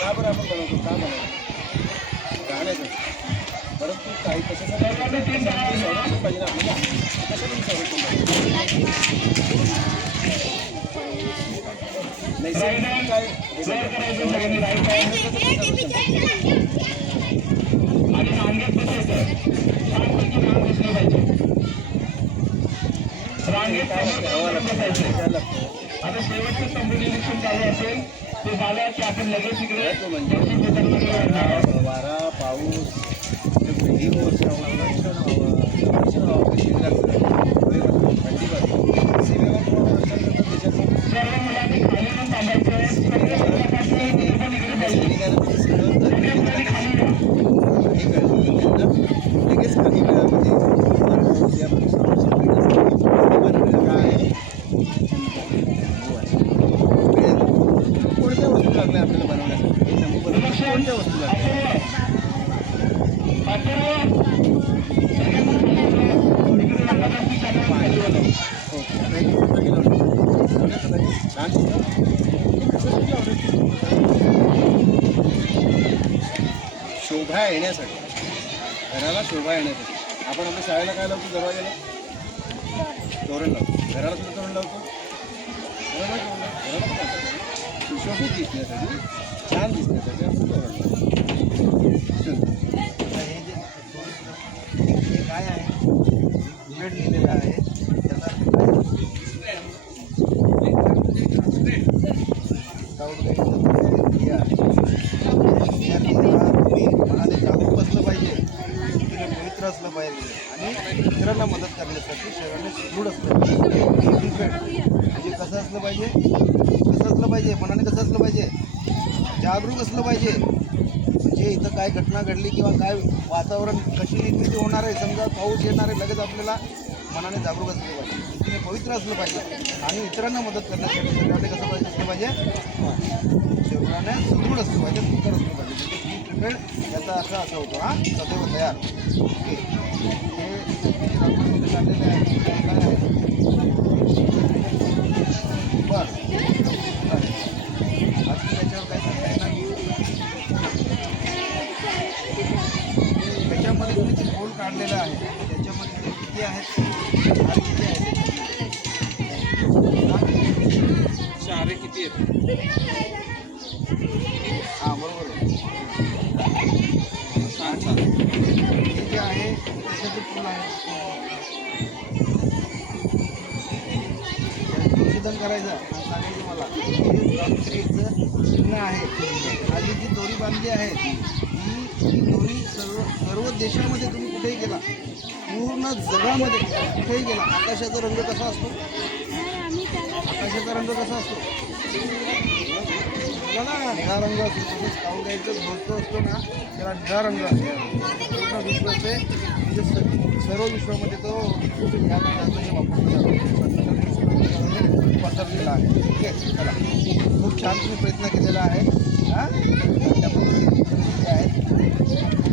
का बरं आपण बनवतो का बनवतो गाण्याचं बरं तू काही कशासाठी पाहिजे ना आपल्याला कशासाठी संरक्षण नैसर्गिक काय आणि रांगेत बसायचं छानपैकी रांग बसलं पाहिजे रांगेत बसायचं आता शेवटचं संपूर्ण चालू असेल ते झालं की आपण लगेच इकडे वारा पाऊस थंडी वाजते सर्व मुलांनी खाली पण थांबायचं लगेच काही वेळामध्ये कोणत्या वस्तू लागल्या आपल्याला बनवण्यासाठी कोणत्या वस्तू लागल्या शोभा येण्यासाठी घराला शोभा येण्यासाठी आपण आपल्या शाळेला काय लावतो दरवाजाला तोरण लावतो घराला सुद्धा तोरण लावतो घराला सुशोभित दिसण्यासाठी छान दिसण्यासाठी आपण तोरण लावतो हे काय आहे वेळ लिहिलेला आहे त्याचा मनाने जागरूक असलं पाहिजे पवित्र असलं पाहिजे आणि इतरांना मदत करण्यासाठी शरीराने दृढ असलं पाहिजे म्हणजे कसं असलं पाहिजे मनाने कसं असलं पाहिजे जागरूक असलं पाहिजे म्हणजे इथं काय घटना घडली किंवा काय वातावरण कशी निर्मिती होणार आहे समजा पाऊस येणार आहे लगेच आपल्याला मनाने जागरूक असलं पाहिजे रीतीने पवित्र असलं पाहिजे आणि इतरांना मदत करण्यासाठी शरीराने कसं पाहिजे असलं पाहिजे शरीराने सुदृढ असलं पाहिजे सुंदर असलं पाहिजे म्हणजे बी प्रिपेड याचा अर्थ असा होतो हा सदैव तयार ओके हे आपण काढलेले आहे काय आहे बरं बाकी त्याच्यावर काय सांगता येणार त्याच्यामध्ये तुम्ही जे गोल काढलेलं आहे त्याच्यामध्ये किती आहेत किती आहेत शहारे किती आहेत हां बरोबर आहे हे जे आहे त्याच्याचं फुल आहे संशोधन करायचं सांगायचं मला हे चिन्ह आहे आणि जी दोरी बांधली आहे ही दोरी सर्व देशामध्ये तुम्ही कुठेही गेला पूर्ण जगामध्ये कुठेही गेला आकाशाचा रंग कसा असतो आकाशाचा रंग कसा असतो ना निळा रंग असतो तसंच स्काउट गाईडचा ध्वज असतो ना त्याला निळा रंग असतो पूर्ण विश्वाचे म्हणजे सर्व विश्वामध्ये तो या रंगाचा वापर पसरलेला आहे ठीक आहे चला खूप छान तुम्ही प्रयत्न केलेला आहे हां त्या पद्धतीने आहेत